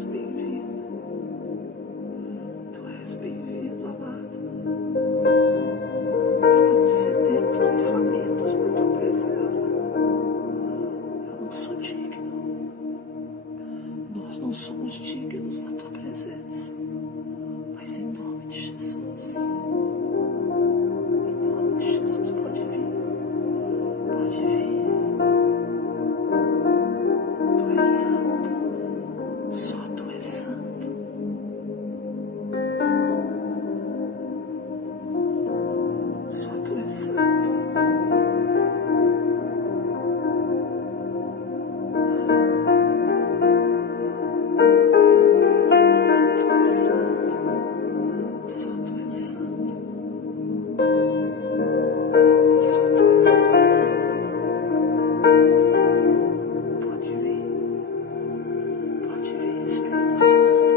és bem-vindo. Tu és bem-vindo, amado. Estamos sedentos e famintos por tua presença. Eu não sou digno. Nós não somos dignos da tua presença. Mas em nome de Jesus, pode vir. Pode vir. Tu és santo. Só tu és santo. Só tu és santo. Tu és santo. Só tu és santo. Só tu és santo. Pode vir, Espírito Santo.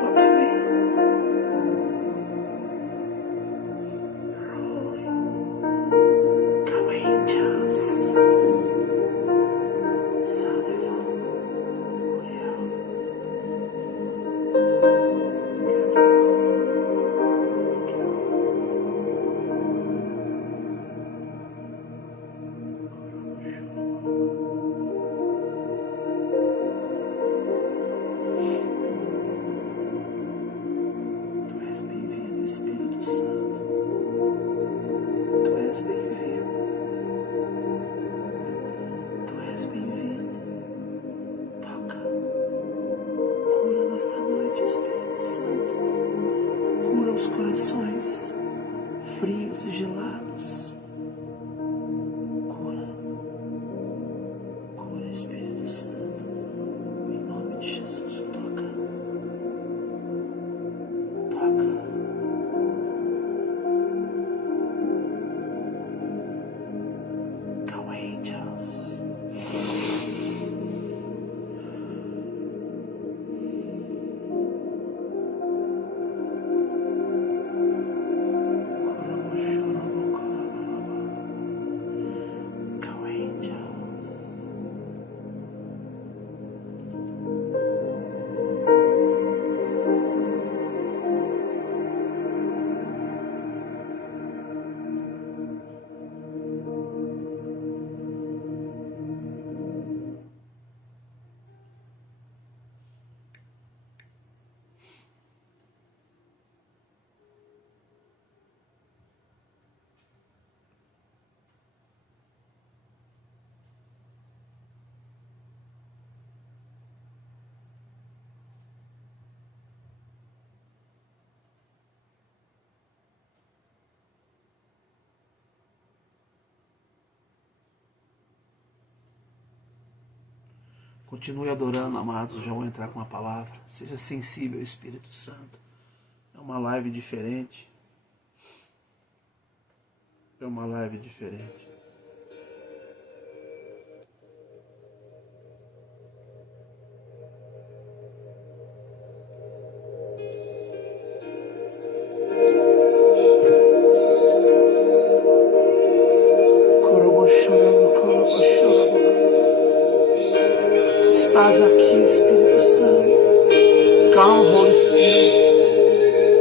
Pode vir. Come, angels. Tu és bem-vindo, Espírito Santo. Tu és bem-vindo. Tu és bem-vindo. Toca. Cura nesta noite, Espírito Santo. Cura os corações frios e gelados. Cura, Espírito Santo. Em nome de Jesus, toca. Toca. Come, angels. Continue adorando, amados. Já vou entrar com a palavra. Seja sensível ao Espírito Santo. É uma live diferente. É uma live diferente. Estás aqui, Espírito Santo. Come, Holy Spirit.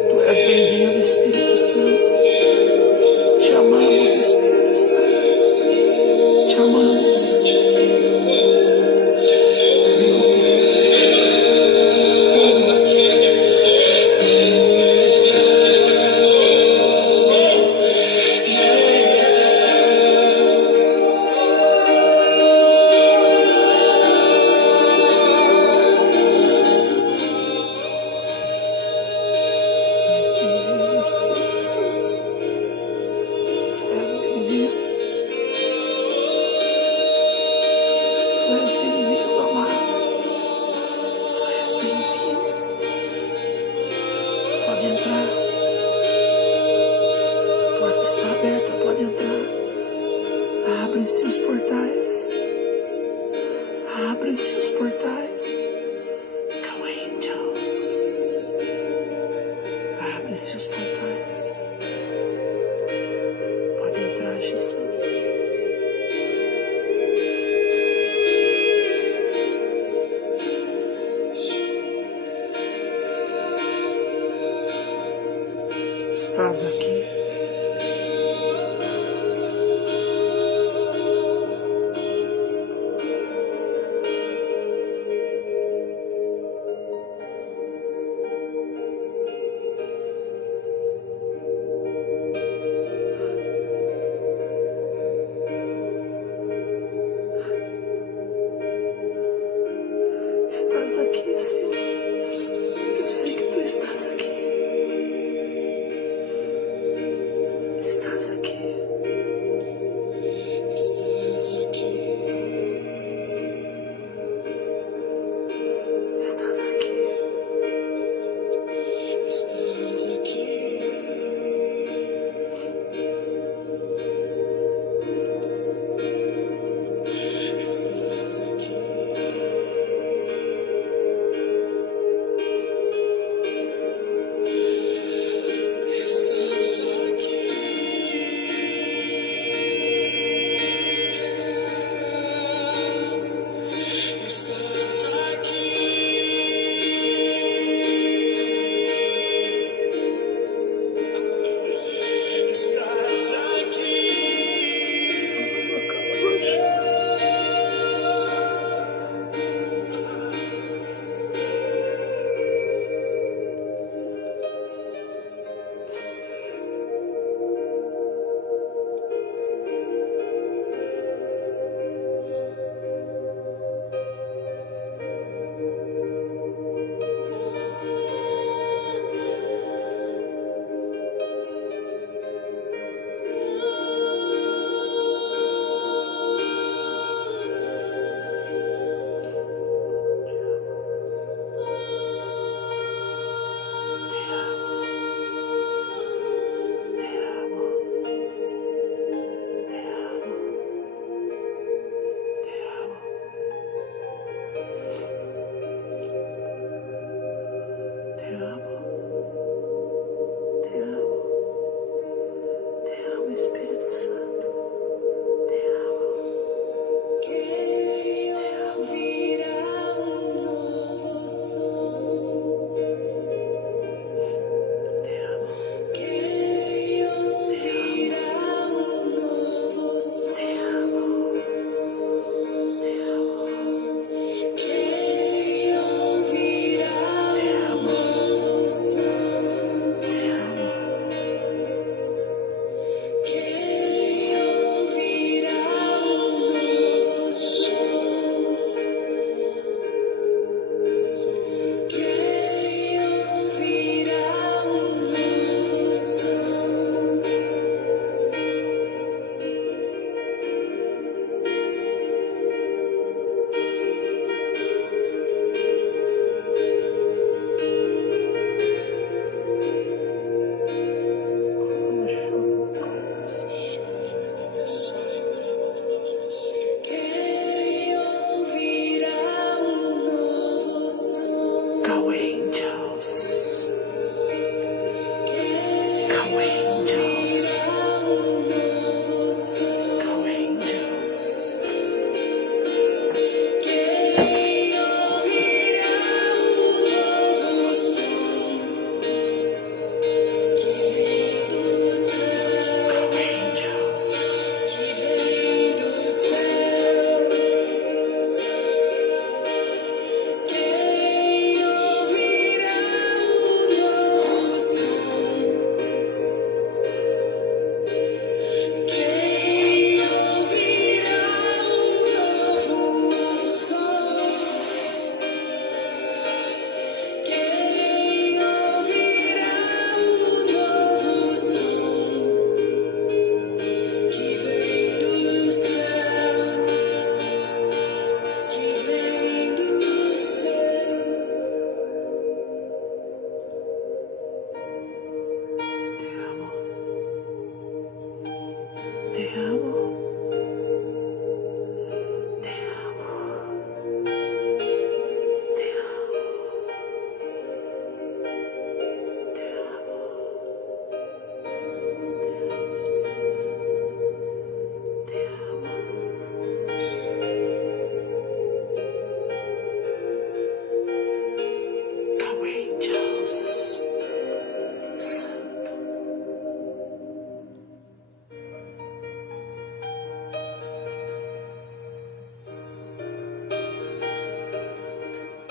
Tu és bem-vindo, Espírito Santo. Te amamos, Espírito Santo. Te amamos. Abre-se os portais. Abre-se os portais. Come, angels. Abre-se os portais. Pode entrar, Jesus. estás aqui. Estás aqui, Senhor. Eu sei que tu estás aqui. Estás aqui. Estás aqui. Estás aqui. Estás aqui. Estás aqui.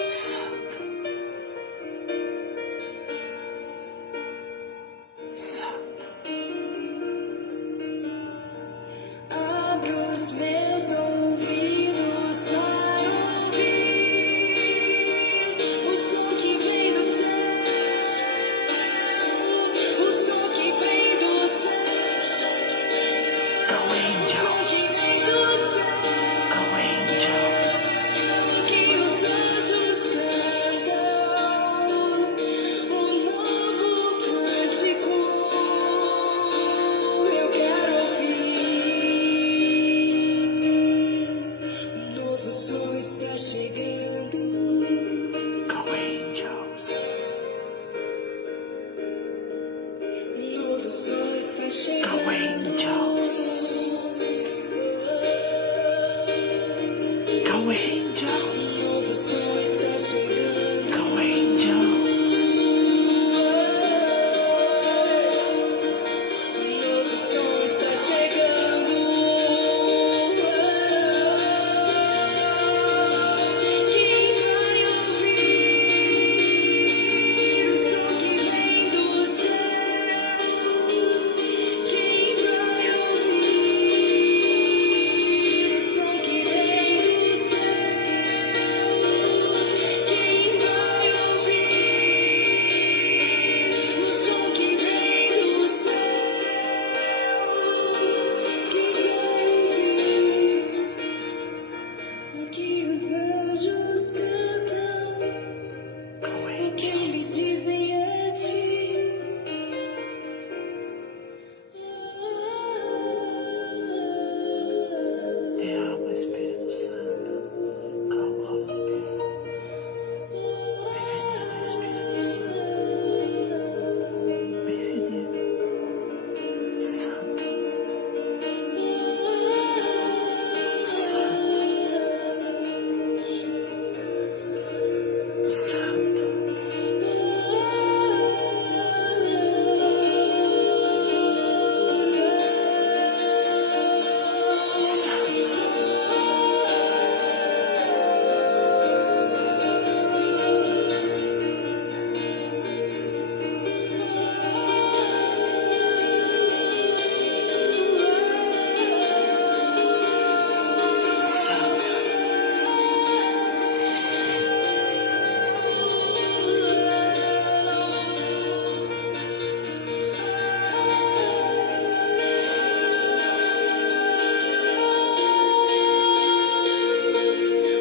Santo, Santo. Abro os meus ouvidos para ouvir o som que vem do céu, o som que vem do céu, Go angels, go angels. que os anjos cantam um novo cântico. Eu quero ouvir. Um novo som está chegando. Go angels, Um novo som está go chegando. angels, go Um angels, novo som está chegando. go angels. Um novo som está chegando. Quem vai ouvir o som que vem do céu? Quem vai ouvir o som que vem do céu? Quem vai ouvir o som que vem do céu? Quem vai ouvir o que os anjos cantam? Go O que angels, eles dizem a ti? te amo, Espírito Santo. Calma, Holy Spirit. Bem-vindo, Espírito Santo. Bem-vindo, Santo, Santo, Santo. Santo, Santo,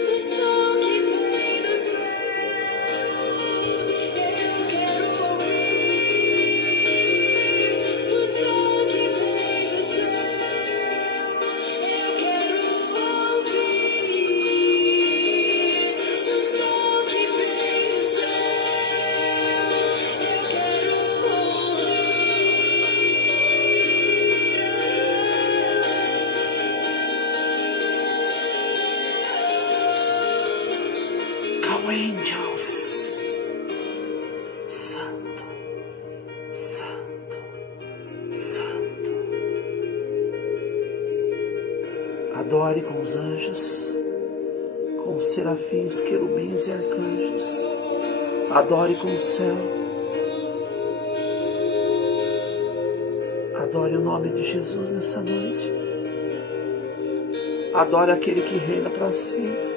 O som que vem do céu, eu quero ouvir. O som que vem do céu, eu quero ouvir. O som que vem do céu, eu quero go angels. Santo, Santo, Santo. Adore com os anjos, com os serafins, querubins e arcanjos. Adore com o céu. Adore o nome de Jesus nessa noite. Adore aquele que reina para sempre.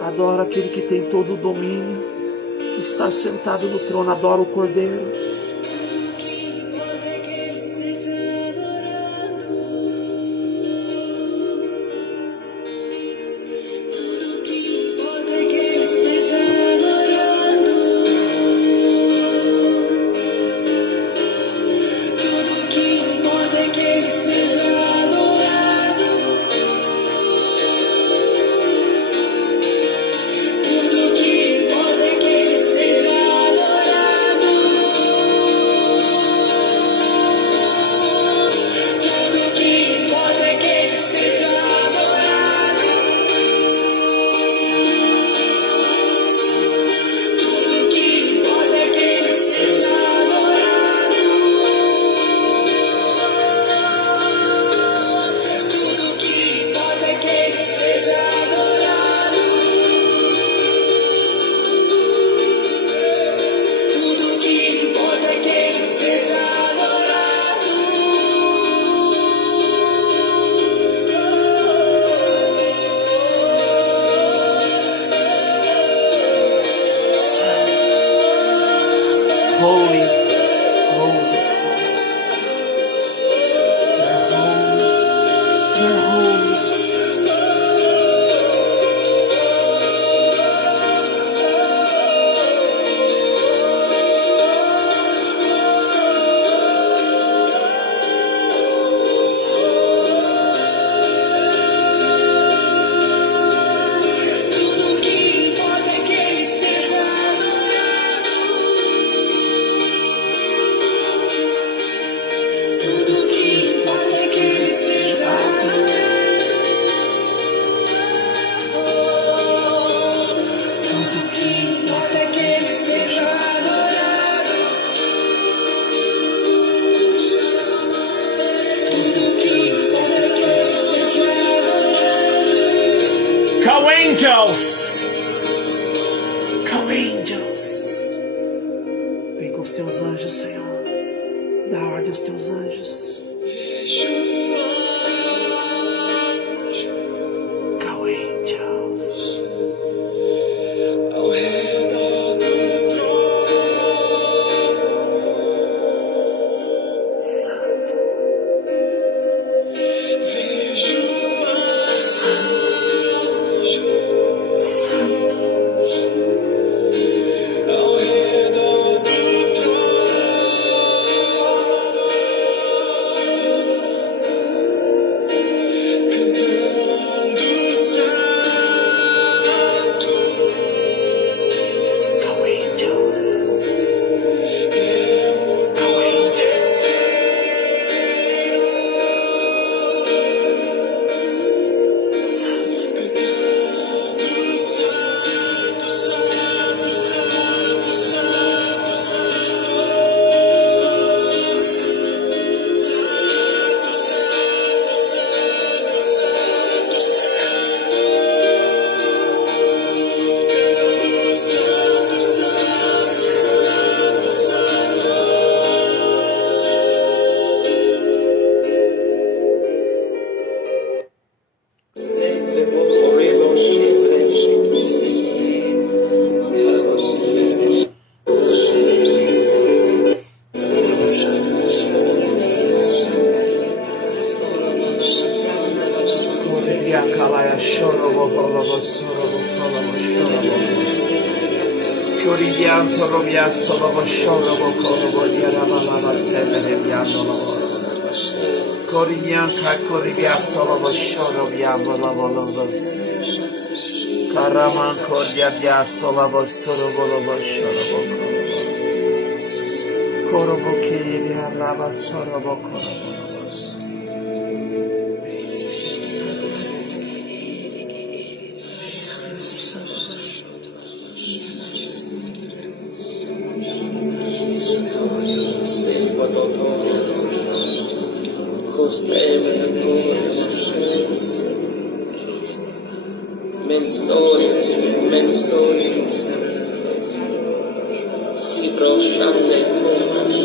Adora aquele que tem todo o domínio, que está sentado no trono. Adora o Cordeiro. tudo que importa é que ele seja adorado. Tudo que importa é que ele seja adorado. Tudo que importa é que ele seja adorado. Tudo que importa é que ele seja adorado. Call angels. Vem com os teus anjos, Senhor. Dá ordem aos teus anjos. Call angels. Ao redor do trono, Santo. vejo Santo. Santo. ao redor do trono, cantando santo. Call angels. Call angels. Santo. Correria calaya chorobo holobo sorobo holobo chorobo. Corridian torobia solobo chorobo holobo diarama lava severe biandolo. Corridian kakoribia solobo chorobia bolobo lobo. Karaman kordia dia solobo sorobo lobo chorobo korobo. Korobo kiria raba sorobo korobo. Espírito Santo. Espírito Santo. Many stories, si prošťané pomáš,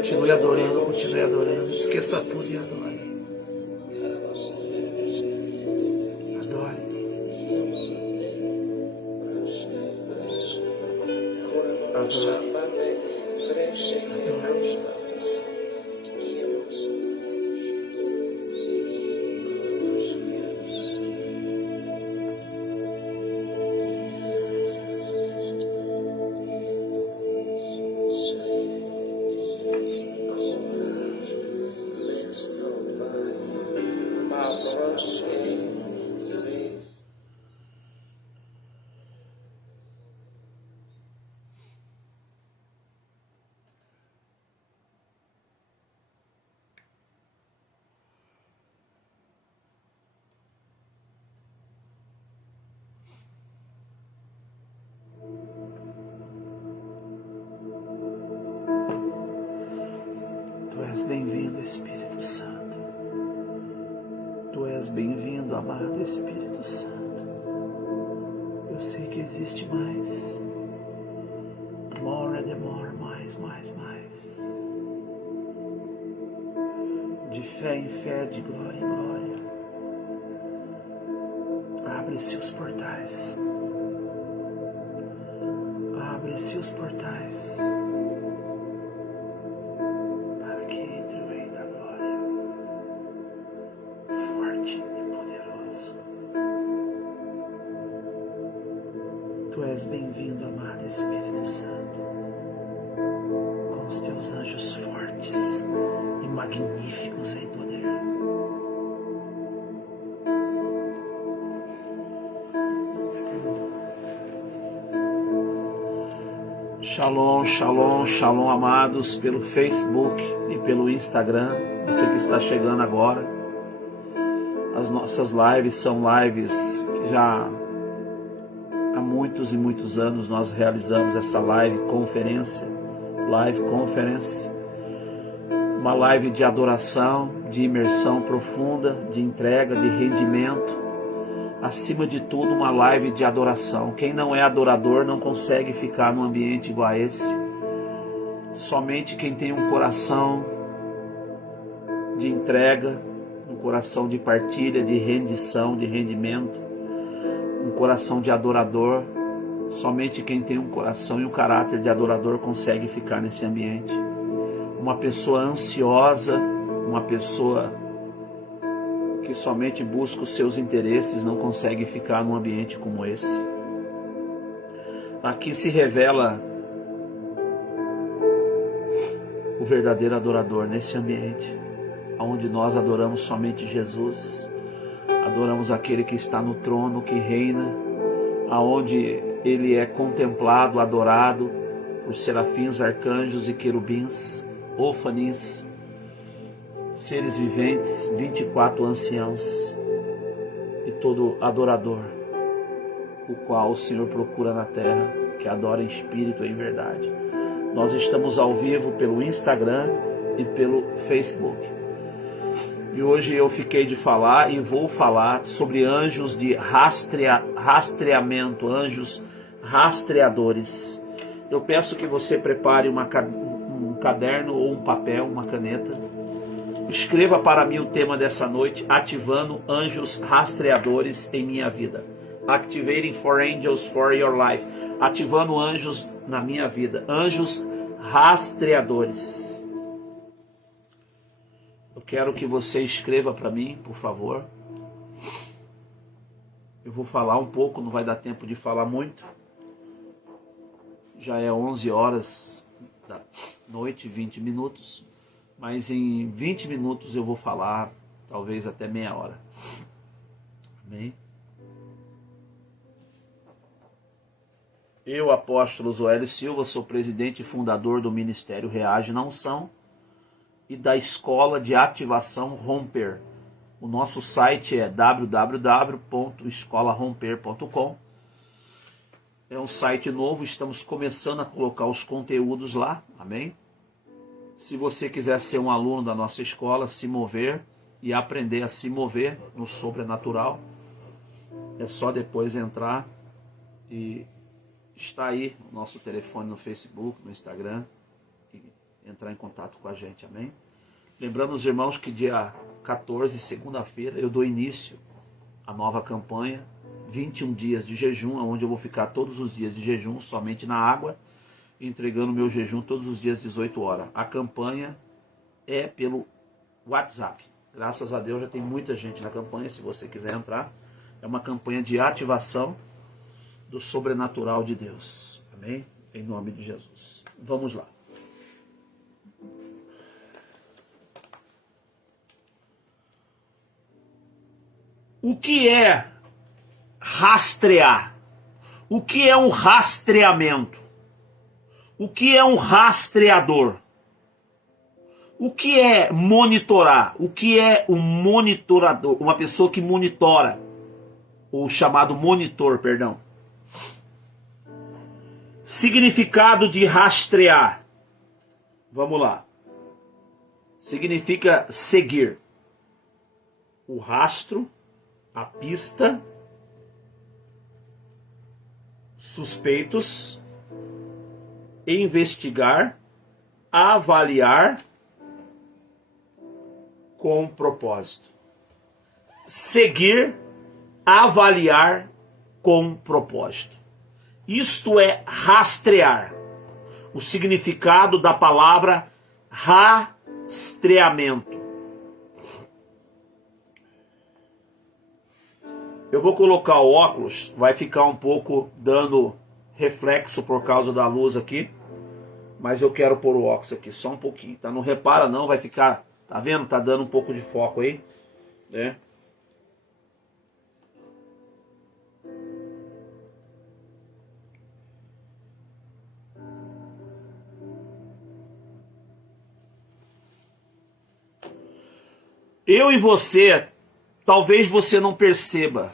Continue adorando, continue adorando. Esqueça tudo e adore. Adore. Adore. Tu és bem-vindo, Espírito Santo. Tu és bem-vindo, amado Espírito Santo. Eu sei que existe mais. More and more, mais. De fé em fé, de glória em glória. Abre seus portais. Abri-se os portais para que entre o Rei da Glória, forte e poderoso. Tu és bem-vindo, amado Espírito Santo, com os teus anjos fortes e magníficos em poder. Shalom, shalom, shalom, amados, pelo Facebook e pelo Instagram. Você que está chegando agora. As nossas lives são lives que já há muitos e muitos anos nós realizamos essa live conference, uma live de adoração, de imersão profunda, de entrega, de rendimento. Acima de tudo, uma live de adoração. Quem não é adorador não consegue ficar num ambiente igual a esse. Somente quem tem um coração de entrega, um coração de partilha, de rendição, de rendimento, um coração de adorador, somente quem tem um coração e um caráter de adorador consegue ficar nesse ambiente. Uma pessoa ansiosa, uma pessoa que somente busca os seus interesses não consegue ficar num ambiente como esse. Aqui se revela o verdadeiro adorador nesse ambiente, onde nós adoramos somente Jesus, adoramos aquele que está no trono, que reina, aonde ele é contemplado, adorado por serafins, arcanjos e querubins, ofanis, seres viventes, 24 anciãos e todo adorador, o qual o Senhor procura na terra, que adora em espírito e em verdade. Nós estamos ao vivo pelo Instagram e pelo Facebook. E hoje eu fiquei de falar e vou falar sobre anjos de rastreamento, anjos rastreadores. Eu peço que você prepare um caderno ou um papel, uma caneta. Escreva para mim o tema dessa noite: ativando anjos rastreadores em minha vida. Activating for angels for your life. Ativando anjos na minha vida. Anjos rastreadores. Eu quero que você escreva para mim, por favor. Eu vou falar um pouco, não vai dar tempo de falar muito. Já é 11 horas da noite, 20 minutos. Mas em 20 minutos eu vou falar, talvez até meia hora. Amém? Eu, apóstolo Zoélio Silva, sou presidente e fundador do Ministério Reage na Unção e da Escola de Ativação Romper. O nosso site é www.escolaromper.com. É um site novo, estamos começando a colocar os conteúdos lá, amém? Se você quiser ser um aluno da nossa escola, se mover e aprender a se mover no sobrenatural, é só depois entrar e está aí o nosso telefone no Facebook, no Instagram, e entrar em contato com a gente, amém? Lembrando os irmãos que dia 14, segunda-feira, eu dou início à nova campanha, 21 dias de jejum, onde eu vou ficar todos os dias de jejum, somente na água, entregando meu jejum todos os dias 18 horas. A campanha é pelo WhatsApp. Graças a Deus já tem muita gente na campanha, se você quiser entrar. É uma campanha de ativação do sobrenatural de Deus. Amém? Em nome de Jesus. Vamos lá. O que é rastrear? O que é um rastreamento? O que é um rastreador? O que é monitorar? O que é um monitorador? Uma pessoa que monitora. Ou chamado monitor, perdão. Significado de rastrear. Vamos lá. Significa seguir. O rastro, a pista, suspeitos, investigar, avaliar com propósito. Seguir, avaliar com propósito. Isto é rastrear. O significado da palavra rastreamento. Eu vou colocar o óculos, vai ficar um pouco dando reflexo por causa da luz aqui. Mas eu quero pôr o óculos aqui só um pouquinho, tá? Não repara não, vai ficar, tá vendo? Tá dando um pouco de foco aí, né? Eu e você, talvez você não perceba,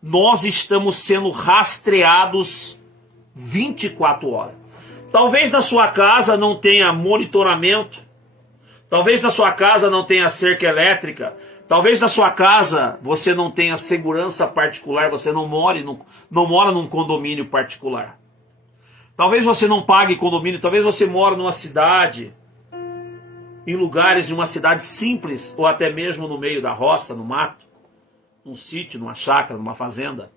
nós estamos sendo rastreados 24 horas. Talvez na sua casa não tenha monitoramento, talvez na sua casa não tenha cerca elétrica, talvez na sua casa você não tenha segurança particular, você não mora num condomínio particular. Talvez você não pague condomínio, talvez você mora numa cidade, em lugares de uma cidade simples, ou até mesmo no meio da roça, no mato, num sítio, numa chácara, numa fazenda.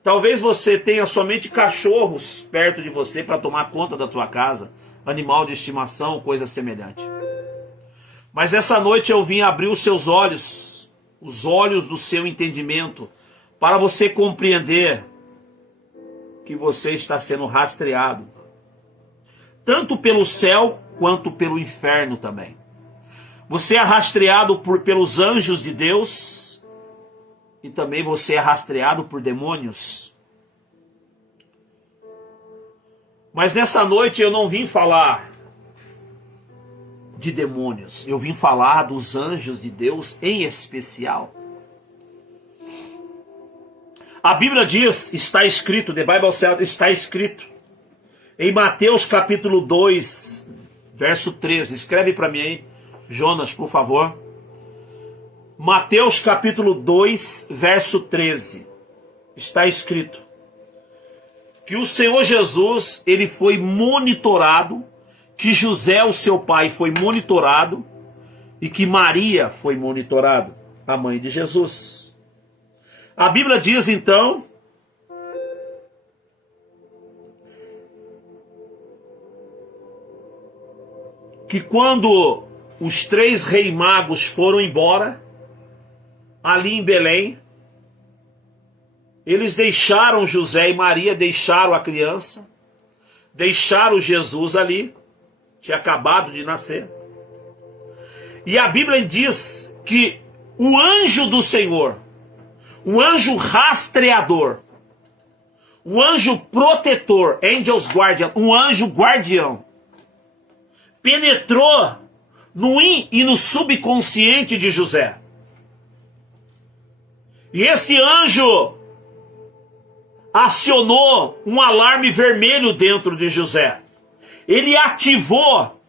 Talvez você tenha somente cachorros perto de você para tomar conta da tua casa, animal de estimação, coisa semelhante. Mas nessa noite eu vim abrir os seus olhos, os olhos do seu entendimento, para você compreender que você está sendo rastreado, tanto pelo céu quanto pelo inferno também. Você é rastreado pelos anjos de Deus e também você é rastreado por demônios. Mas nessa noite eu não vim falar de demônios, eu vim falar dos anjos de Deus em especial. A Bíblia diz, está escrito, The Bible says, está escrito, em Mateus capítulo 2, verso 13, escreve para mim aí, Jonas, por favor. Mateus capítulo 2, verso 13, está escrito que o Senhor Jesus, ele foi monitorado, que José, o seu pai, foi monitorado, e que Maria foi monitorado, a mãe de Jesus. A Bíblia diz então que quando os 3 reis magos foram embora, ali em Belém, eles deixaram José e Maria, deixaram a criança, deixaram Jesus ali, tinha acabado de nascer. E a Bíblia diz que o anjo do Senhor, um anjo rastreador, um anjo protetor, angels guardian, um anjo guardião, penetrou no e no subconsciente de José. E esse anjo acionou um alarme vermelho dentro de José. Ele ativou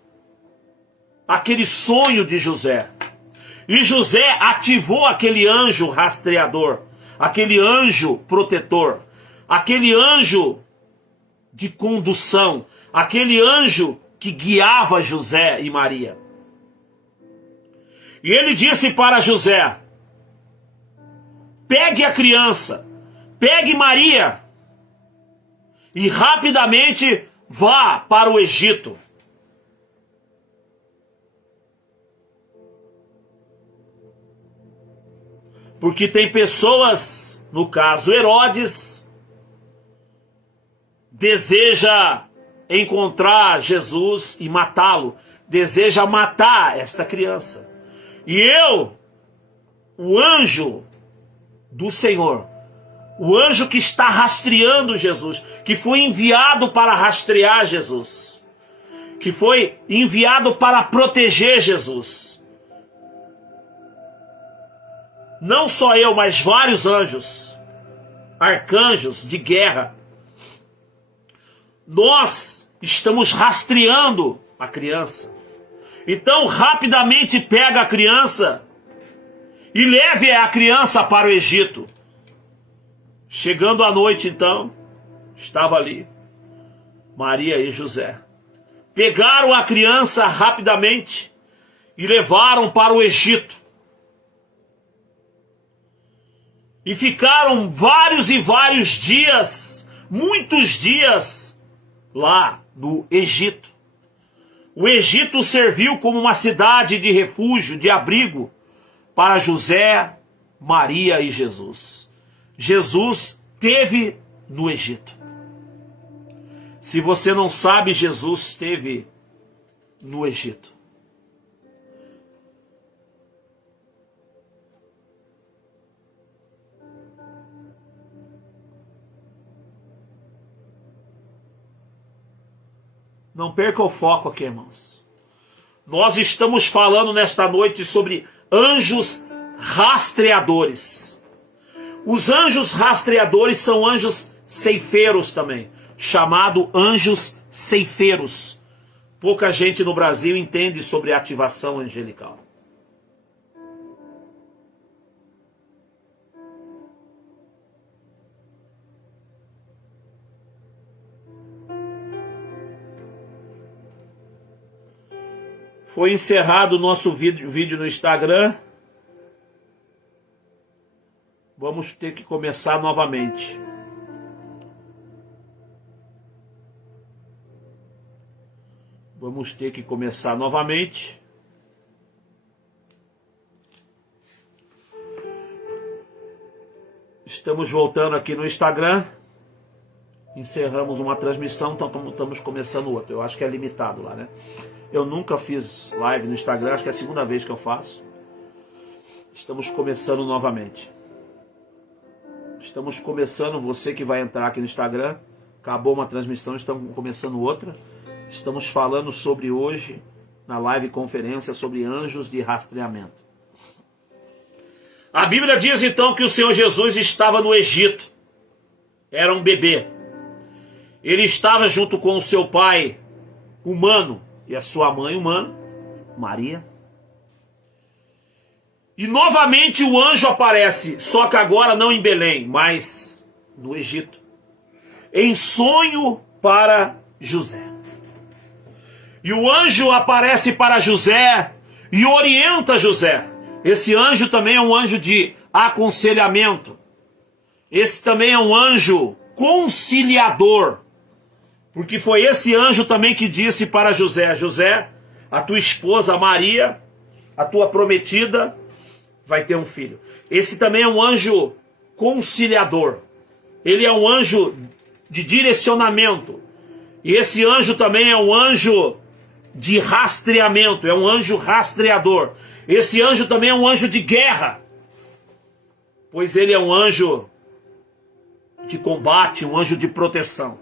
aquele sonho de José. E José ativou aquele anjo rastreador, aquele anjo protetor, aquele anjo de condução, aquele anjo que guiava José e Maria. E ele disse para José: pegue a criança, pegue Maria e rapidamente vá para o Egito. Porque tem pessoas, no caso Herodes, deseja encontrar Jesus e matá-lo, deseja matar esta criança. E eu, o anjo do Senhor, o anjo que está rastreando Jesus, que foi enviado para rastrear Jesus, que foi enviado para proteger Jesus. Não só eu, mas vários anjos, arcanjos de guerra. Nós estamos rastreando a criança. Então, rapidamente pega a criança e leve a criança para o Egito. Chegando à noite, então, estava ali Maria e José. Pegaram a criança rapidamente e levaram para o Egito. E ficaram vários e vários dias muitos dias lá no Egito. O Egito serviu como uma cidade de refúgio, de abrigo para José, Maria e Jesus. Jesus esteve no Egito. Se você não sabe, Jesus esteve no Egito. Não perca o foco aqui, irmãos. Nós estamos falando nesta noite sobre anjos rastreadores. Os anjos rastreadores são anjos ceifeiros também, chamado anjos ceifeiros. Pouca gente no Brasil entende sobre a ativação angelical. Foi encerrado o nosso vídeo no Instagram. Vamos ter que começar novamente. Vamos ter que começar novamente. Estamos voltando aqui no Instagram. Encerramos uma transmissão, então estamos começando outra. Eu acho que é limitado lá, né? Eu nunca fiz live no Instagram, acho que é a segunda vez que eu faço. Estamos começando novamente. Estamos começando, você que vai entrar aqui no Instagram, acabou uma transmissão, estamos começando outra. Estamos falando sobre hoje, na live conferência, sobre anjos de rastreamento. A Bíblia diz então que o Senhor Jesus estava no Egito. Era um bebê. Ele estava junto com o seu pai humano e a sua mãe humana, Maria. E novamente o anjo aparece, só que agora não em Belém, mas no Egito, em sonho para José. E o anjo aparece para José e orienta José. Esse anjo também é um anjo de aconselhamento. Esse também é um anjo conciliador. Porque foi esse anjo também que disse para José: José, a tua esposa Maria, a tua prometida, vai ter um filho. Esse também é um anjo conciliador. Ele é um anjo de direcionamento. E esse anjo também é um anjo de rastreamento. É um anjo rastreador. Esse anjo também é um anjo de guerra. Pois ele é um anjo de combate, um anjo de proteção.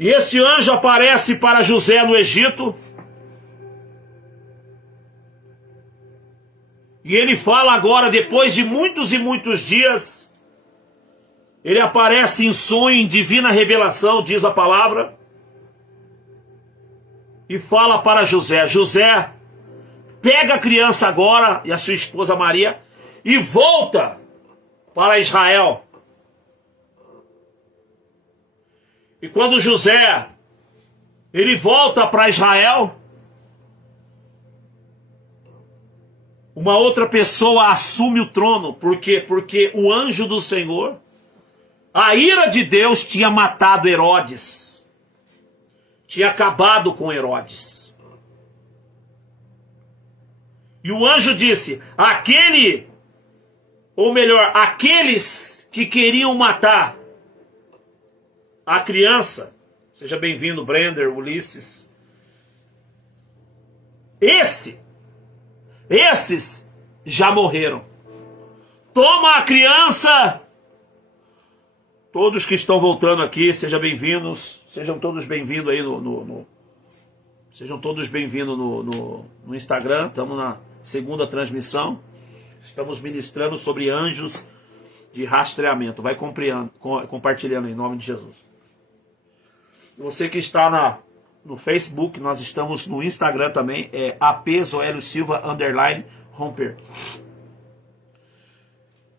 E esse anjo aparece para José no Egito. E ele fala agora, depois de muitos e muitos dias, ele aparece em sonho, em divina revelação, diz a palavra, e fala para José: José, pega a criança agora e a sua esposa Maria e volta para Israel. E quando José, ele volta para Israel, uma outra pessoa assume o trono. Por quê? Porque o anjo do Senhor, a ira de Deus tinha matado Herodes. Tinha acabado com Herodes. E o anjo disse: aqueles que queriam matar a criança, seja bem-vindo, Brender, Ulisses, esses já morreram. Toma a criança. Todos que estão voltando aqui, sejam bem-vindos, sejam todos bem-vindos aí sejam todos bem-vindos no Instagram. Estamos na segunda transmissão. Estamos ministrando sobre anjos de rastreamento. Vai compartilhando em nome de Jesus. Você que está no Facebook, nós estamos no Instagram também, é @zoeliosilva_romper.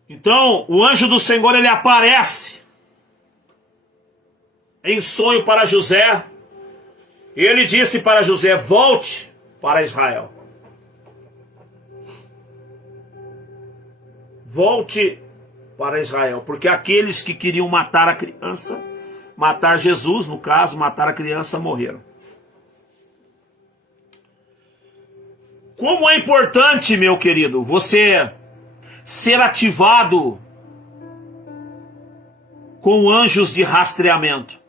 Então, o anjo do Senhor, ele aparece em sonho para José. E ele disse para José: volte para Israel. Volte para Israel. Porque aqueles que queriam matar a criança, matar Jesus, no caso, matar a criança, morreram. Como é importante, meu querido, você ser ativado com anjos de rastreamento.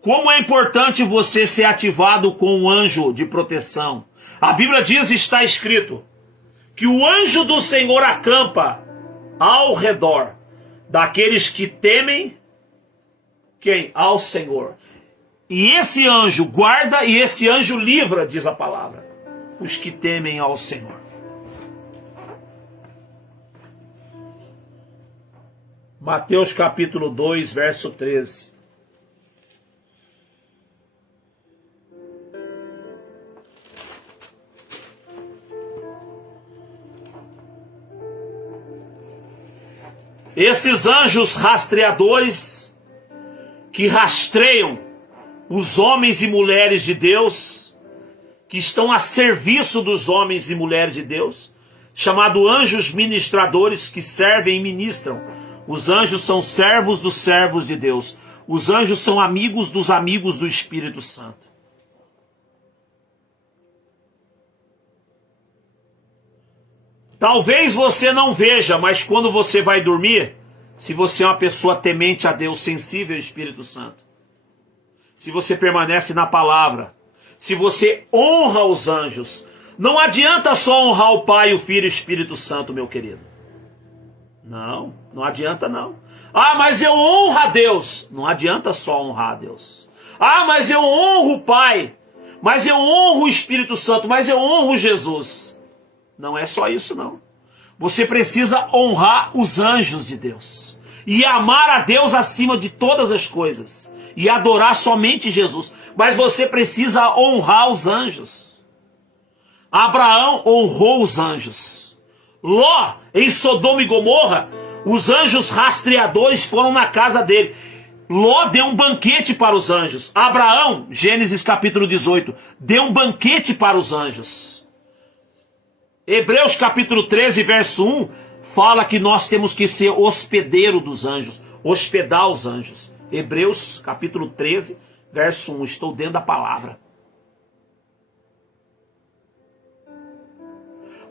Como é importante você ser ativado com um anjo de proteção. A Bíblia diz, está escrito, que o anjo do Senhor acampa ao redor daqueles que temem quem? Ao Senhor. E esse anjo guarda e esse anjo livra, diz a palavra, os que temem ao Senhor. Mateus capítulo 2, verso 13. Esses anjos rastreadores que rastreiam os homens e mulheres de Deus, que estão a serviço dos homens e mulheres de Deus, chamado anjos ministradores que servem e ministram. Os anjos são servos dos servos de Deus. Os anjos são amigos dos amigos do Espírito Santo. Talvez você não veja, mas quando você vai dormir, se você é uma pessoa temente a Deus, sensível ao Espírito Santo, se você permanece na palavra, se você honra os anjos, não adianta só honrar o Pai, o Filho e o Espírito Santo, meu querido. Não adianta não. Ah, mas eu honro a Deus. Não adianta só honrar a Deus. Ah, mas eu honro o Pai, mas eu honro o Espírito Santo, mas eu honro Jesus. Não é só isso não. Você precisa honrar os anjos de Deus. E amar a Deus acima de todas as coisas. E adorar somente Jesus. Mas você precisa honrar os anjos. Abraão honrou os anjos. Ló, em Sodoma e Gomorra, os anjos rastreadores foram na casa dele. Ló deu um banquete para os anjos. Abraão, Gênesis capítulo 18, deu um banquete para os anjos. Hebreus capítulo 13, verso 1, fala que nós temos que ser hospedeiro dos anjos, hospedar os anjos. Hebreus capítulo 13, verso 1, estou dentro da palavra.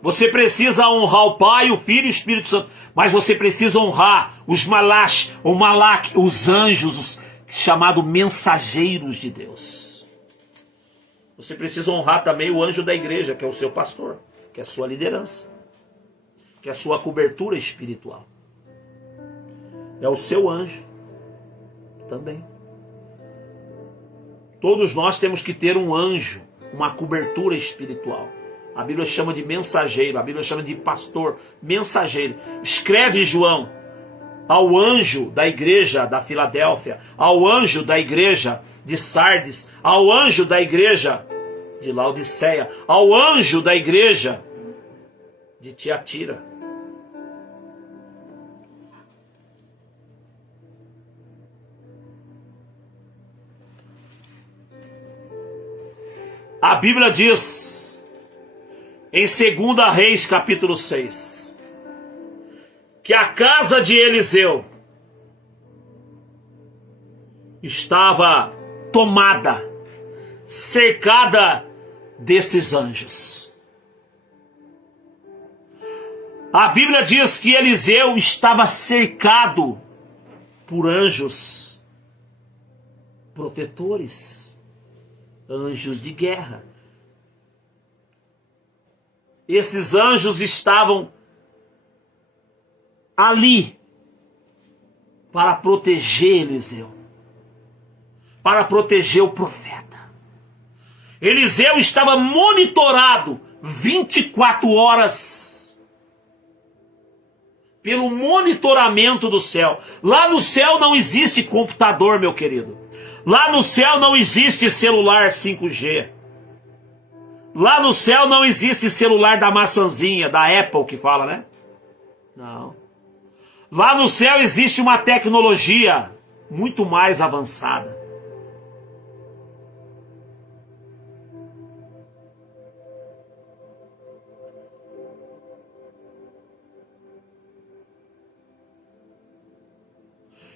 Você precisa honrar o Pai, o Filho e o Espírito Santo, mas você precisa honrar os malash, o malak, os anjos, os chamados mensageiros de Deus. Você precisa honrar também o anjo da igreja, que é o seu pastor, que é a sua liderança, que é a sua cobertura espiritual. É o seu anjo também. Todos nós temos que ter um anjo, uma cobertura espiritual. A Bíblia chama de mensageiro, a Bíblia chama de pastor, mensageiro. Escreve João ao anjo da igreja da Filadélfia, ao anjo da igreja de Sardes, ao anjo da igreja de Laodiceia, ao anjo da igreja de Tiatira. A Bíblia diz em 2 Reis capítulo 6 que a casa de Eliseu estava tomada, cercada desses anjos. A Bíblia diz que Eliseu estava cercado por anjos protetores, anjos de guerra. Esses anjos estavam ali para proteger Eliseu, para proteger o profeta. Eliseu estava monitorado 24 horas pelo monitoramento do céu. Lá no céu não existe computador, meu querido. Lá no céu não existe celular 5G. Lá no céu não existe celular da maçãzinha, da Apple que fala, né? Não. Lá no céu existe uma tecnologia muito mais avançada.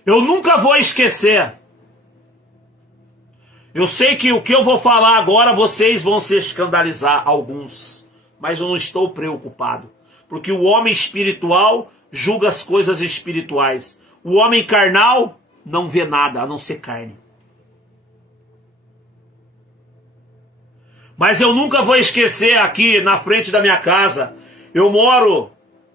Eu nunca vou esquecer. Eu sei que o que eu vou falar agora, vocês vão se escandalizar, alguns. Mas eu não estou preocupado. Porque o homem espiritual julga as coisas espirituais. O homem carnal não vê nada, a não ser carne. Mas eu nunca vou esquecer aqui na frente da minha casa. Eu moro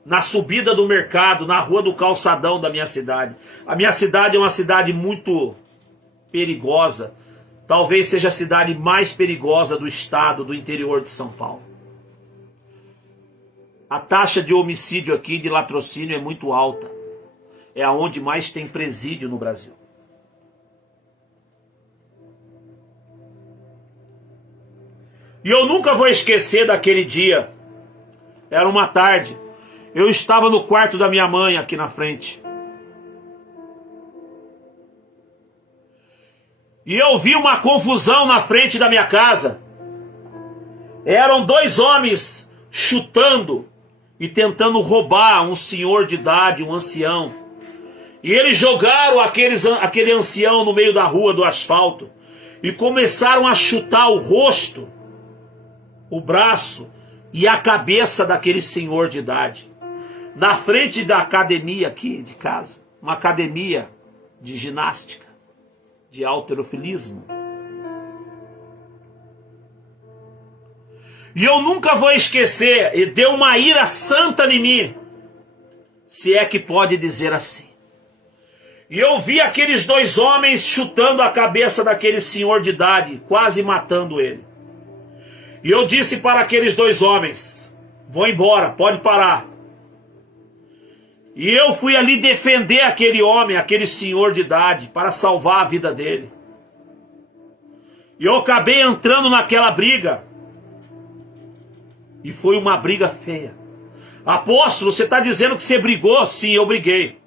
na subida do mercado, na rua do calçadão da minha cidade. A minha cidade é uma cidade muito perigosa. Talvez seja a cidade mais perigosa do estado, do interior de São Paulo. A taxa de homicídio aqui, de latrocínio, é muito alta. É aonde mais tem presídio no Brasil. E eu nunca vou esquecer daquele dia. Era uma tarde. Eu estava no quarto da minha mãe aqui na frente. E eu vi uma confusão na frente da minha casa. Eram dois homens chutando e tentando roubar um senhor de idade, um ancião. E eles jogaram aquele ancião no meio da rua, do asfalto, e começaram a chutar o rosto, o braço e a cabeça daquele senhor de idade. Na frente da academia aqui de casa, uma academia de ginástica, de halterofilismo. E eu nunca vou esquecer, e deu uma ira santa em mim, se é que pode dizer assim. E eu vi aqueles dois homens chutando a cabeça daquele senhor de idade, quase matando ele. E eu disse para aqueles dois homens, vou embora, pode parar. E eu fui ali defender aquele homem, aquele senhor de idade, para salvar a vida dele. E eu acabei entrando naquela briga. E foi uma briga feia. Apóstolo, você está dizendo que você brigou? Sim, eu briguei.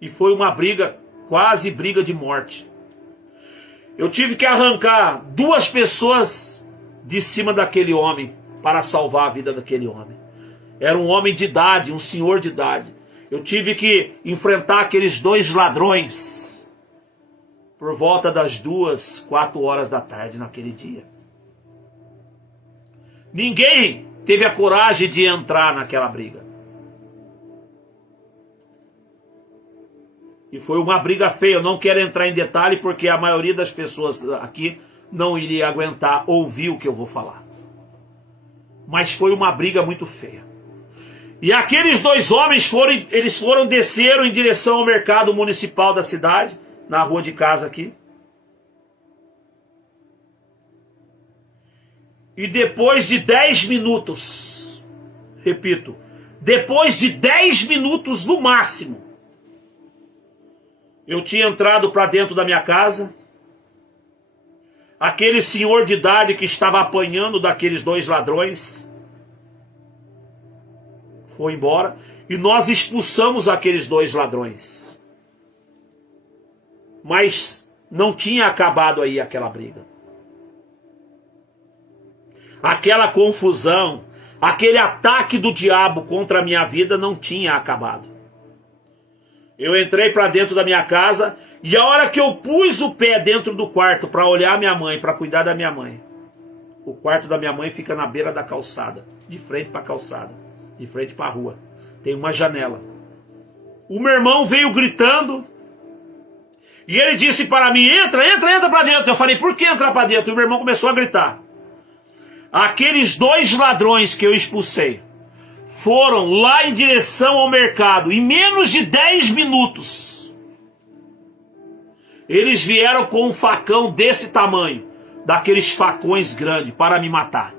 E foi uma briga, quase briga de morte. Eu tive que arrancar duas pessoas de cima daquele homem para salvar a vida daquele homem. Era um homem de idade, um senhor de idade. Eu tive que enfrentar aqueles dois ladrões por volta das 2, 4 horas da tarde naquele dia. Ninguém teve a coragem de entrar naquela briga. E foi uma briga feia. Eu não quero entrar em detalhe porque a maioria das pessoas aqui não iria aguentar ouvir o que eu vou falar. Mas foi uma briga muito feia. E aqueles dois homens desceram em direção ao mercado municipal da cidade, na rua de casa aqui. E depois de 10 minutos, repito, depois de 10 minutos no máximo, eu tinha entrado para dentro da minha casa. Aquele senhor de idade que estava apanhando daqueles dois ladrões foi embora e nós expulsamos aqueles dois ladrões. Mas não tinha acabado aí aquela briga. Aquela confusão, aquele ataque do diabo contra a minha vida não tinha acabado. Eu entrei para dentro da minha casa e a hora que eu pus o pé dentro do quarto para olhar minha mãe, para cuidar da minha mãe, o quarto da minha mãe fica na beira da calçada, de frente para a calçada, de frente para a rua. Tem uma janela. O meu irmão veio gritando e ele disse para mim, entra para dentro. Eu falei, por que entrar para dentro? E o meu irmão começou a gritar. Aqueles dois ladrões que eu expulsei foram lá em direção ao mercado. Em menos de 10 minutos, eles vieram com um facão desse tamanho, daqueles facões grandes, para me matar.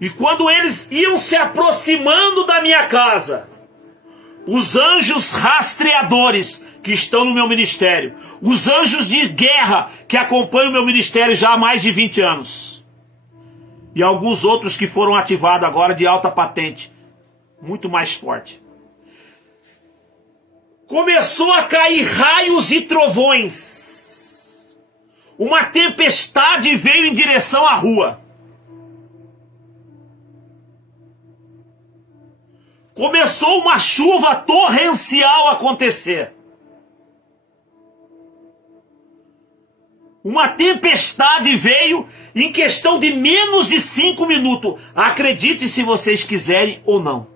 E quando eles iam se aproximando da minha casa, os anjos rastreadores que estão no meu ministério, os anjos de guerra que acompanham o meu ministério já há mais de 20 anos, e alguns outros que foram ativados agora de alta patente, muito mais forte, começou a cair raios e trovões. Uma tempestade veio em direção à rua. começou uma chuva torrencial a acontecer. Uma tempestade veio em questão de menos de 5 minutos. Acredite se vocês quiserem ou não.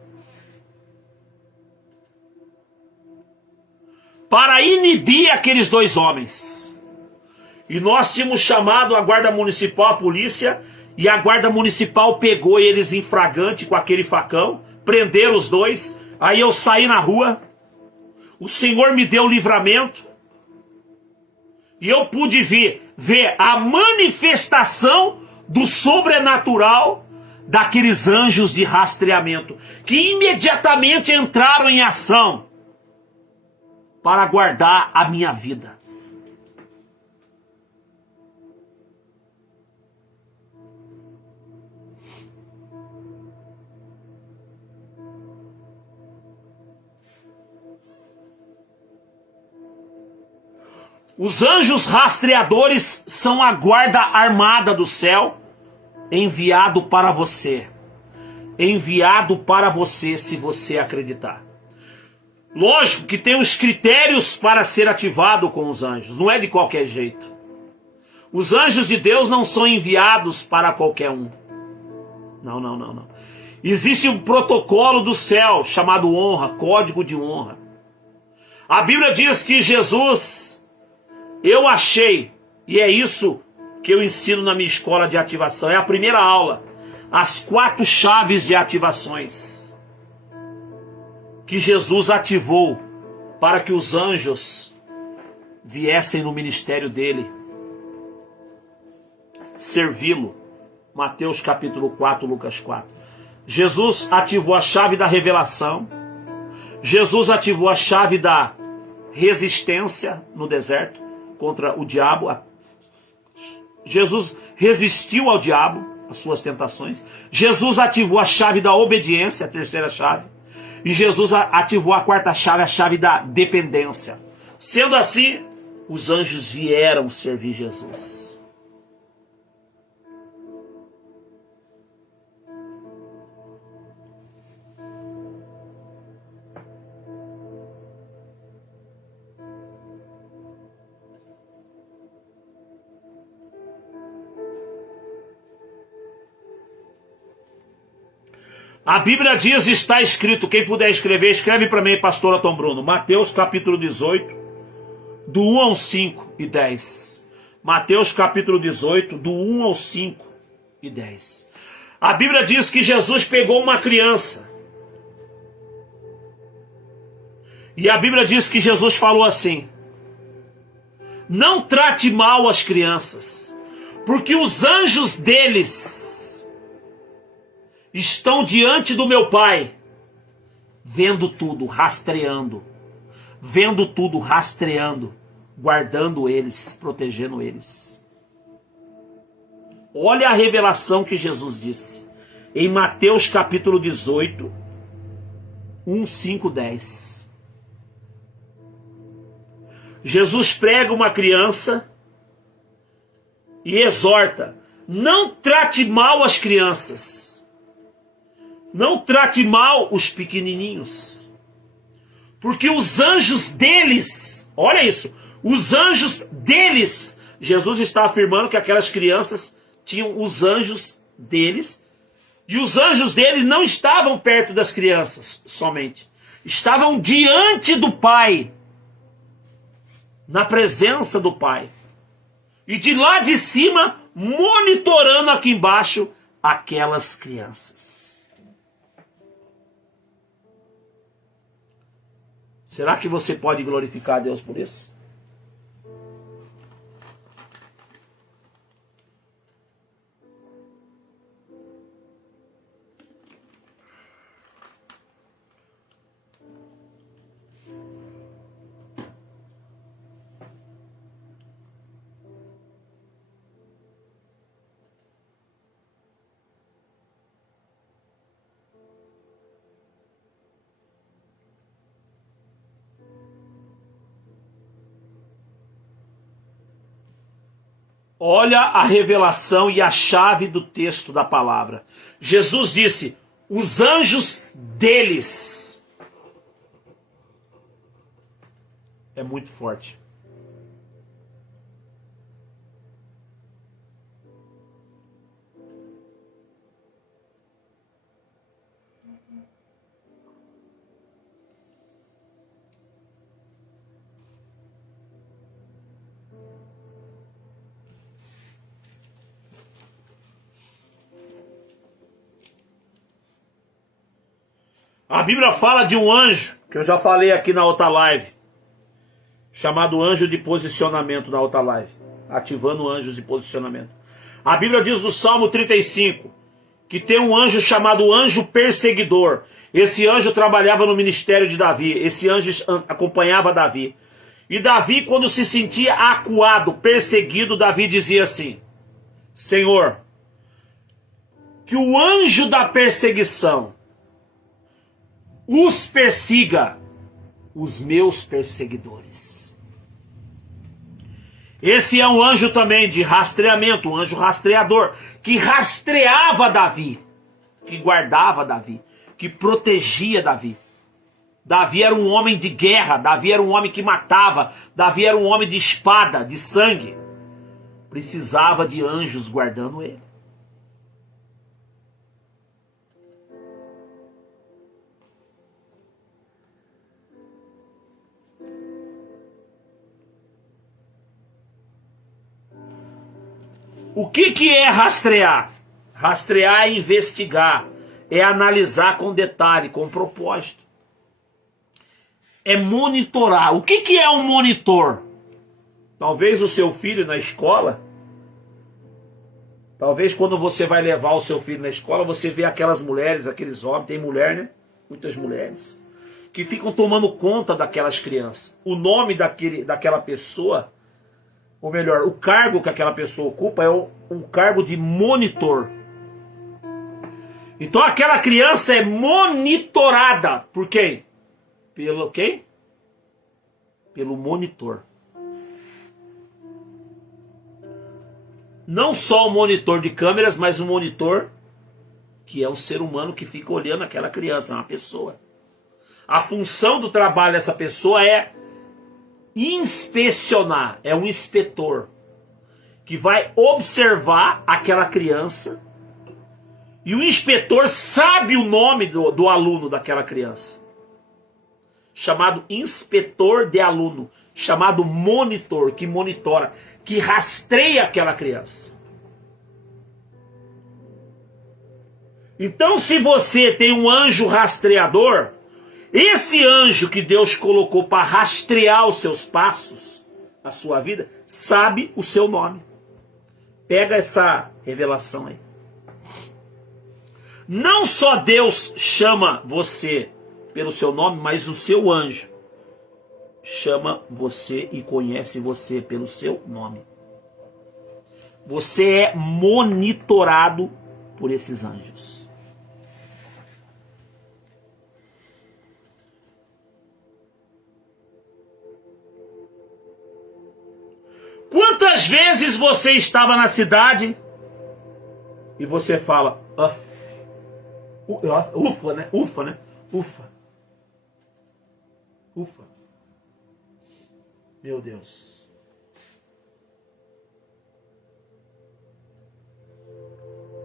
Para inibir aqueles 2 homens. E nós tínhamos chamado a guarda municipal, a polícia, e a guarda municipal pegou eles em flagrante com aquele facão, prenderam os 2, aí eu saí na rua, o Senhor me deu livramento, e eu pude ver a manifestação do sobrenatural daqueles anjos de rastreamento, que imediatamente entraram em ação para guardar a minha vida. Os anjos rastreadores são a guarda armada do céu, enviado para você. Enviado para você, se você acreditar. Lógico que tem os critérios para ser ativado com os anjos, não é de qualquer jeito. Os anjos de Deus não são enviados para qualquer um. Não. Existe um protocolo do céu chamado honra, código de honra. A Bíblia diz que Jesus... Eu achei, e é isso que eu ensino na minha escola de ativação, é a primeira aula, as 4 chaves de ativações que Jesus ativou para que os anjos viessem no ministério dele, servi-lo. Mateus capítulo 4, Lucas 4. Jesus ativou a chave da revelação, Jesus ativou a chave da resistência no deserto, contra o diabo. Jesus resistiu ao diabo, as suas tentações. Jesus ativou a chave da obediência, a terceira chave. E Jesus ativou a 4ª chave, a chave da dependência. Sendo assim, os anjos vieram servir Jesus. A Bíblia diz, está escrito, quem puder escrever, escreve para mim, pastora Tom Bruno, Mateus capítulo 18, do 1 ao 5 e 10. Mateus capítulo 18, do 1 ao 5 e 10. A Bíblia diz que Jesus pegou uma criança. E a Bíblia diz que Jesus falou assim: não trate mal as crianças, porque os anjos deles estão diante do meu Pai, vendo tudo, rastreando, guardando eles, protegendo eles. Olha a revelação que Jesus disse em Mateus capítulo 18, 1, 5, 10. Jesus prega uma criança e exorta: não trate mal as crianças. Não trate mal os pequenininhos, porque os anjos deles, olha isso, os anjos deles, Jesus está afirmando que aquelas crianças tinham os anjos deles, e os anjos deles não estavam perto das crianças somente, estavam diante do Pai, na presença do Pai, e de lá de cima, monitorando aqui embaixo aquelas crianças. Será que você pode glorificar a Deus por isso? Olha a revelação e a chave do texto da palavra. Jesus disse: os anjos deles. É muito forte. A Bíblia fala de um anjo, que eu já falei aqui na outra live, chamado anjo de posicionamento na outra live, ativando anjos de posicionamento. A Bíblia diz no Salmo 35, que tem um anjo chamado anjo perseguidor. Esse anjo trabalhava no ministério de Davi, esse anjo acompanhava Davi. E Davi, quando se sentia acuado, perseguido, Davi dizia assim: Senhor, que o anjo da perseguição os persiga, os meus perseguidores. Esse é um anjo também de rastreamento, um anjo rastreador, que rastreava Davi, que guardava Davi, que protegia Davi. Davi era um homem de guerra, Davi era um homem que matava, Davi era um homem de espada, de sangue. Precisava de anjos guardando ele. O que é rastrear? Rastrear é investigar, é analisar com detalhe, com propósito. É monitorar. O que é um monitor? Talvez o seu filho na escola, talvez quando você vai levar o seu filho na escola, você vê aquelas mulheres, aqueles homens, tem mulher, né? Muitas mulheres, que ficam tomando conta daquelas crianças. O nome daquela pessoa, ou melhor, o cargo que aquela pessoa ocupa é um cargo de monitor. Então aquela criança é monitorada por quem? Pelo quem? Pelo monitor. Não só o monitor de câmeras, mas o monitor que é o ser humano que fica olhando aquela criança, uma pessoa. A função do trabalho dessa pessoa é inspecionar, é um inspetor que vai observar aquela criança, e o inspetor sabe o nome do aluno daquela criança, chamado inspetor de aluno, chamado monitor, que monitora, que rastreia aquela criança. Então, se você tem um anjo rastreador, esse anjo que Deus colocou para rastrear os seus passos, a sua vida, sabe o seu nome. Pega essa revelação aí. Não só Deus chama você pelo seu nome, mas o seu anjo chama você e conhece você pelo seu nome. Você é monitorado por esses anjos. Quantas vezes você estava na cidade e você fala, ufa, né? Ufa, né? Ufa. Ufa. Meu Deus.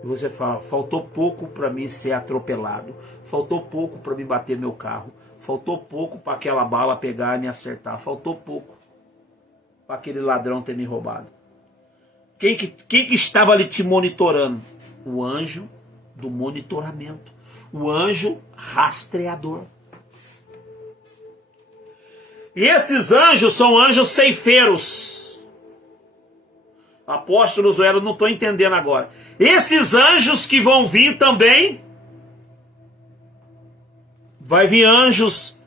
E você fala, faltou pouco para mim ser atropelado, faltou pouco para me bater meu carro, faltou pouco para aquela bala pegar e me acertar, faltou pouco para aquele ladrão ter me roubado. Quem que estava ali te monitorando? O anjo do monitoramento, o anjo rastreador. E esses anjos são anjos ceifeiros. Apóstolos, eu não estou entendendo agora. Esses anjos que vão vir também, vai vir anjos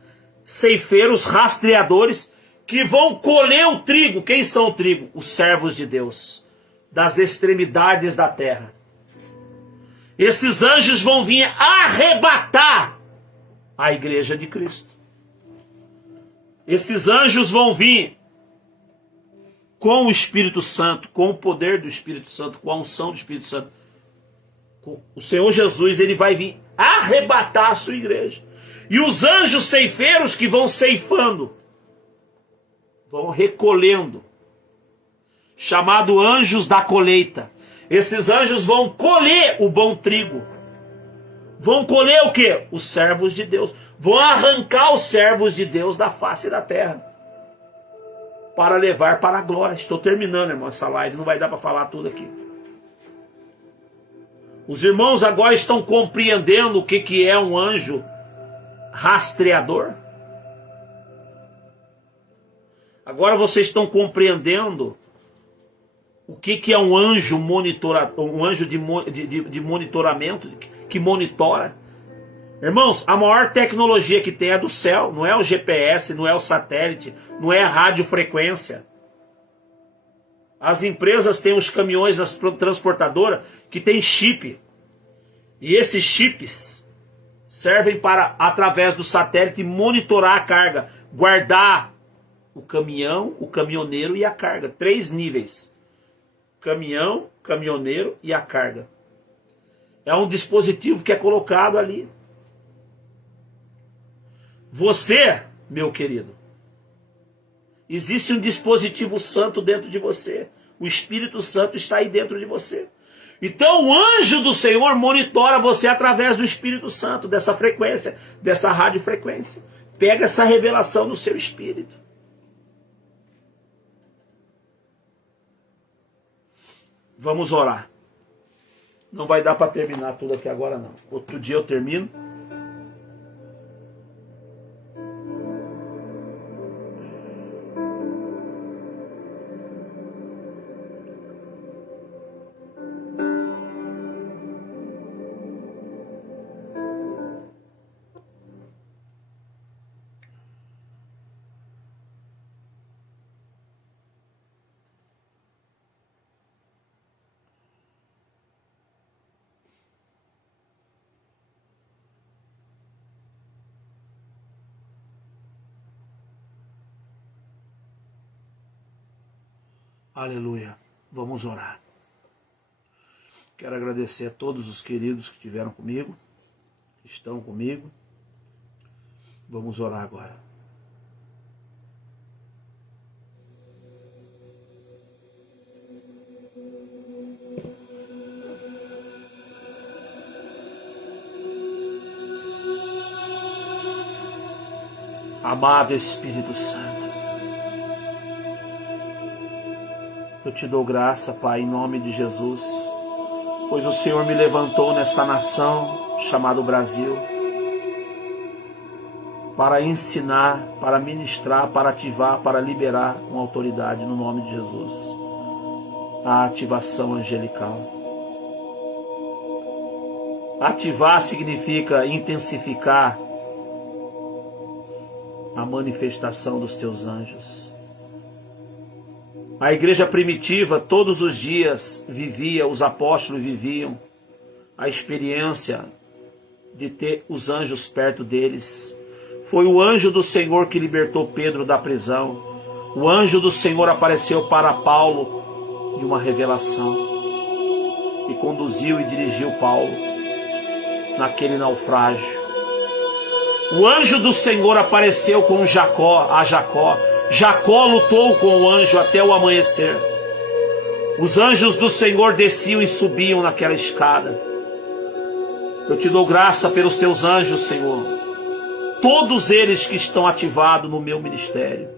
ceifeiros, rastreadores, que vão colher o trigo. Quem são o trigo? Os servos de Deus, das extremidades da terra. Esses anjos vão vir arrebatar a igreja de Cristo. Esses anjos vão vir com o Espírito Santo, com o poder do Espírito Santo, com a unção do Espírito Santo. O Senhor Jesus, ele vai vir arrebatar a sua igreja. E os anjos ceifeiros que vão ceifando, vão recolhendo, chamado anjos da colheita. Esses anjos vão colher o bom trigo. Vão colher o quê? Os servos de Deus. Vão arrancar os servos de Deus da face da terra, para levar para a glória. Estou terminando, irmão, essa live, não vai dar para falar tudo aqui. Os irmãos agora estão compreendendo o que é um anjo rastreador. Agora vocês estão compreendendo o que é um anjo um anjo de monitoramento, que monitora. Irmãos, a maior tecnologia que tem é do céu, não é o GPS, não é o satélite, não é a radiofrequência. As empresas têm os caminhões das transportadoras que tem chip. E esses chips servem para, através do satélite, monitorar a carga, guardar o caminhão, o caminhoneiro e a carga. 3 níveis: caminhão, caminhoneiro e a carga. É um dispositivo que é colocado ali. Você, meu querido, existe um dispositivo santo dentro de você. O Espírito Santo está aí dentro de você. Então o anjo do Senhor monitora você através do Espírito Santo, dessa frequência, dessa radiofrequência. Pega essa revelação no seu espírito. Vamos orar. Não vai dar para terminar tudo aqui agora, não. Outro dia eu termino. Aleluia. Vamos orar. Quero agradecer a todos os queridos que estiveram comigo, que estão comigo. Vamos orar agora. Amado Espírito Santo, eu te dou graça, Pai, em nome de Jesus, pois o Senhor me levantou nessa nação chamada Brasil para ensinar, para ministrar, para ativar, para liberar com autoridade no nome de Jesus a ativação angelical. Ativar significa intensificar a manifestação dos teus anjos. A igreja primitiva todos os dias vivia, os apóstolos viviam a experiência de ter os anjos perto deles. Foi o anjo do Senhor que libertou Pedro da prisão. O anjo do Senhor apareceu para Paulo em uma revelação e conduziu e dirigiu Paulo naquele naufrágio. O anjo do Senhor apareceu com a Jacó. Jacó lutou com o anjo até o amanhecer. Os anjos do Senhor desciam e subiam naquela escada. Eu te dou graça pelos teus anjos, Senhor. Todos eles que estão ativados no meu ministério.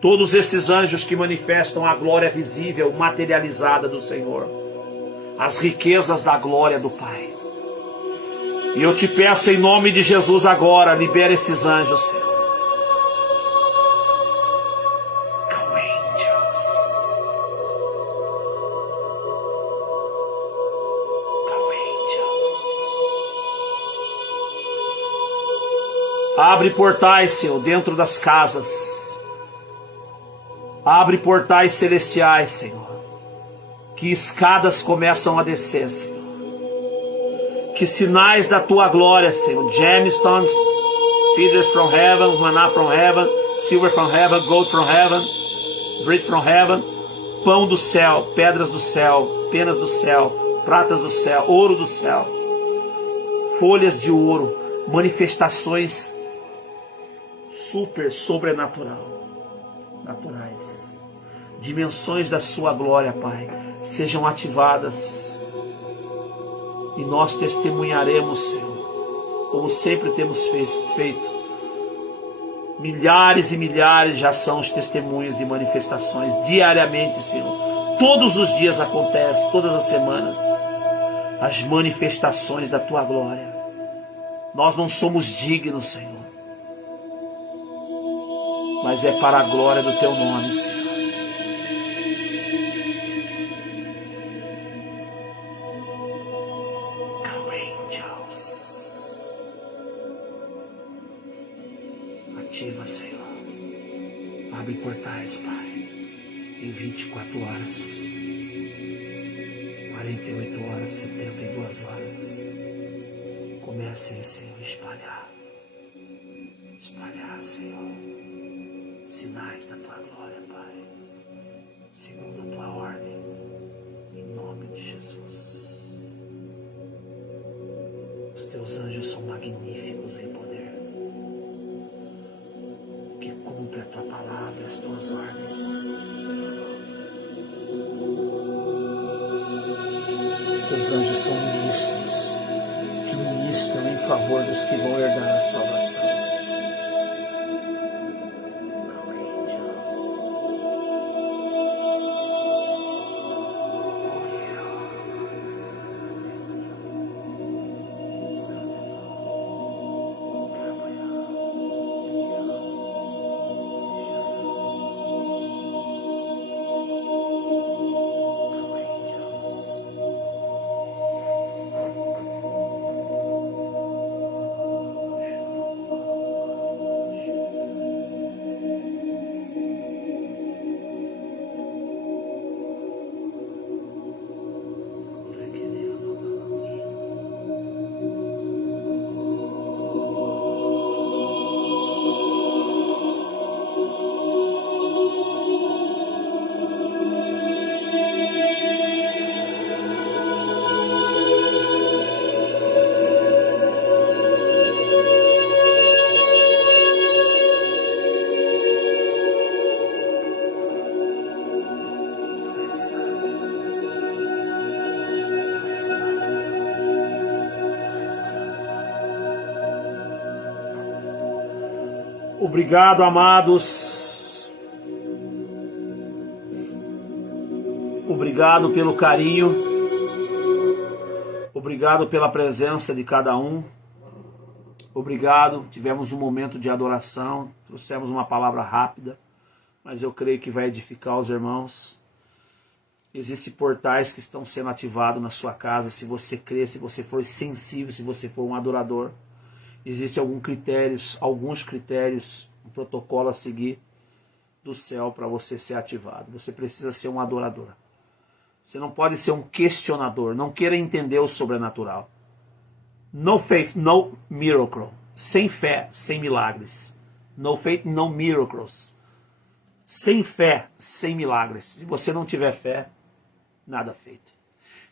Todos esses anjos que manifestam a glória visível, materializada do Senhor. As riquezas da glória do Pai. E eu te peço em nome de Jesus agora, libera esses anjos, Senhor. Go angels. Go angels. Abre portais, Senhor, dentro das casas. Abre portais celestiais, Senhor. Que escadas começam a descer, Senhor. Que sinais da tua glória, Senhor. Gemstones, feeders from heaven, manna from heaven, silver from heaven, gold from heaven, bread from heaven, pão do céu, pedras do céu, penas do céu, pratas do céu, ouro do céu. folhas de ouro, manifestações sobrenaturais, dimensões da sua glória, Pai, sejam ativadas e nós testemunharemos, Senhor, como sempre temos feito. Milhares e milhares já são os testemunhos e manifestações diariamente, Senhor. Todos os dias acontece, todas as semanas, as manifestações da tua glória. Nós não somos dignos, Senhor, mas é para a glória do teu nome, Senhor. Ativa, Senhor. Abre portais, Pai, em 24 horas, 48 horas, 72 horas. Comecem, Senhor, espalhar, Senhor, sinais da tua glória, Pai, segundo a tua ordem, em nome de Jesus. Os teus anjos são magníficos em poder, que cumpre a tua palavra, as tuas ordens. Os teus anjos são ministros, que ministram em favor dos que vão herdar a salvação. Obrigado, amados. Obrigado pelo carinho. Obrigado pela presença de cada um. Obrigado. Tivemos um momento de adoração. Trouxemos uma palavra rápida, mas eu creio que vai edificar os irmãos. Existem portais que estão sendo ativados na sua casa. Se você crer, se você for sensível, se você for um adorador. Existem alguns critérios, um protocolo a seguir do céu para você ser ativado. Você precisa ser um adorador. Você não pode ser um questionador. Não queira entender o sobrenatural. No faith, no miracle. Sem fé, sem milagres. No faith, no miracles. Sem fé, sem milagres. Se você não tiver fé, nada feito.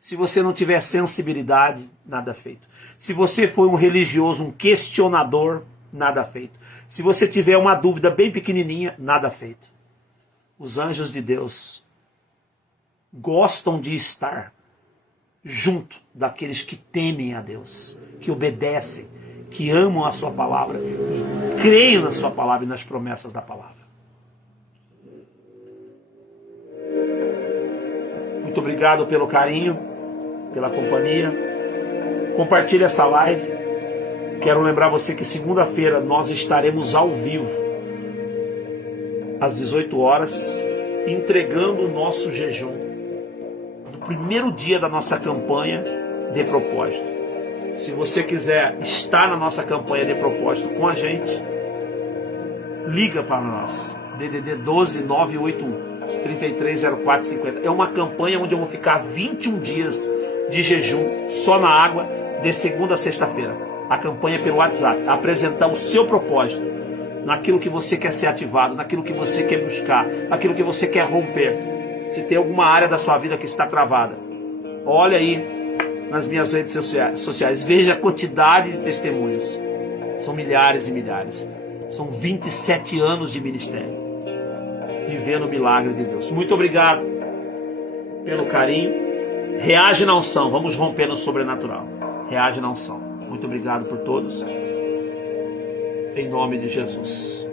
Se você não tiver sensibilidade, nada feito. Se você for um religioso, um questionador, nada feito. Se você tiver uma dúvida bem pequenininha, nada feito. Os anjos de Deus gostam de estar junto daqueles que temem a Deus, que obedecem, que amam a sua palavra e creem na sua palavra e nas promessas da palavra. Muito obrigado pelo carinho, pela companhia. Compartilhe essa live. Quero lembrar você que segunda-feira nós estaremos ao vivo, às 18 horas, entregando o nosso jejum do primeiro dia da nossa campanha de propósito. Se você quiser estar na nossa campanha de propósito com a gente, liga para nós. DDD 12 981 330450. É uma campanha onde eu vou ficar 21 dias de jejum só na água, de segunda a sexta-feira. A campanha é pelo WhatsApp. Apresentar o seu propósito naquilo que você quer ser ativado, naquilo que você quer buscar, naquilo que você quer romper. Se tem alguma área da sua vida que está travada, olha aí nas minhas redes sociais. Veja a quantidade de testemunhos. São milhares e milhares. São 27 anos de ministério, vivendo o milagre de Deus. Muito obrigado pelo carinho. Reage na unção. Vamos romper no sobrenatural. Reage na unção. Muito obrigado por todos. Em nome de Jesus.